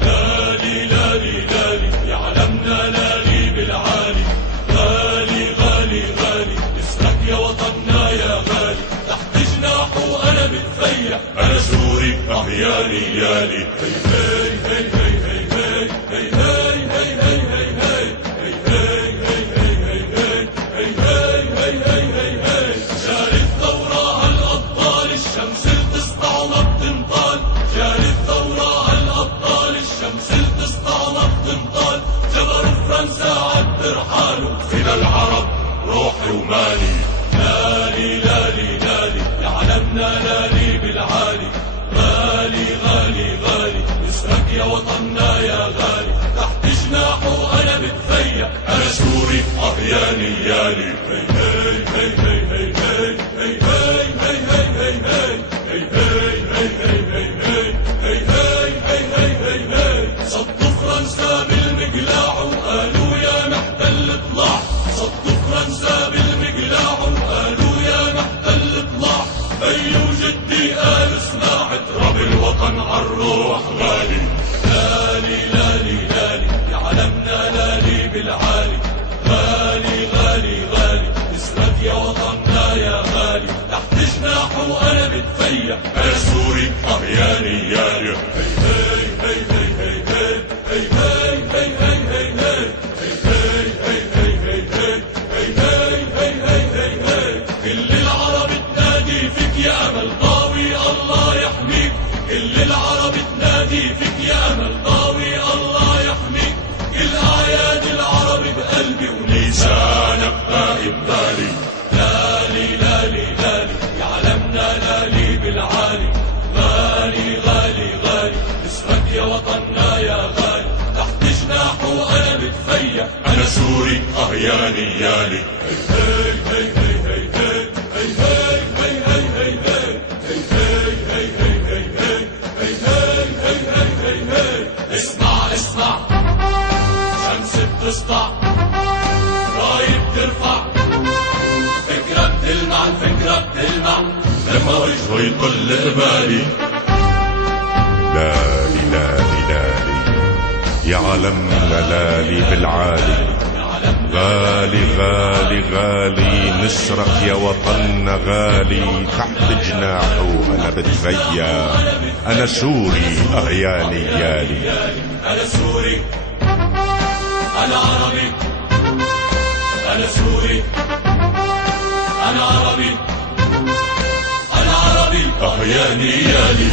لالي لالي لالي يا علمنا لالي بالعالي، غالي غالي غالي اسمك يا وطننا يا غالي، تحت جناحه وانا متفيح، انا سوري احياني يالي. هي هي هي هي هي هي هي هي جاري الثورة هالأبطال الشمس بتسطع وما بتنطال، جاري الثورة هالأبطال الشمس بتسطع وما بتنطال، جبروا فرنسا عالترحال فينا العرب روحي ومالي. لالي لالي لالي يا علمنا لالي بالعالي، غالي غالي غالي اسمك يا وطننا يا غالي، تحت جناحه انا بتفيق، انا سوري احياني يالي. صدوا فرنسا بالمقلاع وقالوا يا محتل اطلع، صدوا فرنسا بالمقلاع وقالوا يا محتل اطلع، بي وجدي قال اسمع تراب الوطن عالروح غالي. لالي لالي لالي يا علمنا لالي بالعالي، غالي غالي غالي اسمك يا وطننا يا غالي، تحت جناحه انا متفيق، انا سوري احياني يالي. كل العرب تنادي فيك يا امل ضاوي الله يحميك، كل العرب تنادي فيك يا امل ضاوي الله يحميك، كل اعياد العرب بقلبي ونيسانك باقي ببالي. لالي لالي لالي يا علمنا لالي بالعالي، غالي غالي غالي اسمك يا وطننا يا غالي، تحت جناحه انا متفيق، انا سوري احياني يالي. اسمع اسمع شمس بتسطع، راية بترفع، فكرة بتلمع الفكرة بتلمع، لما وجهه يطل قبالي. لالي لالي لالي يا علمنا لالي بالعالي، غالي غالي غالي نسرك يا وطننا غالي، تحت جناحه انا بتفيا، انا سوري احياني يالي. انا سوري انا عربي، انا سوري انا عربي، انا عربي احياني يالي.